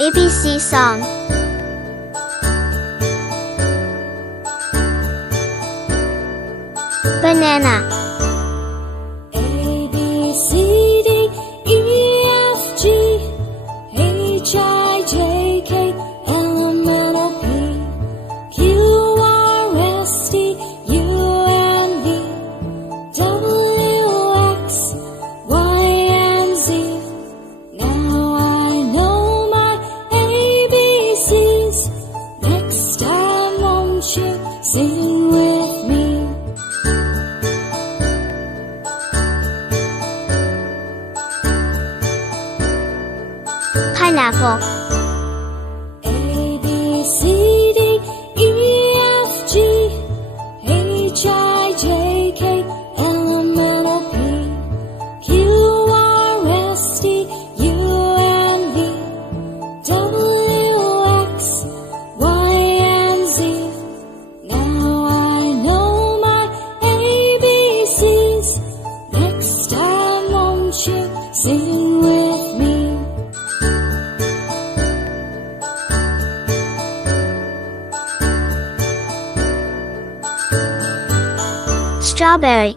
ABC song. Banana. A, B, C, D, E, F, G, H, I, J, K, L, M, N, O, P, Q, R, S, T, U, N, V, W, X, Y, and Z. Now I know my ABCs. Next time won't you sing with me? Pineapple. A, B, C, D, E, F, G, H, I, J, K, L, M, N, O, P, Q, R, S, T, U, N, V, W, X, Y, and Z. Now I know my ABCs. Next time won't you sing with me? Strawberry.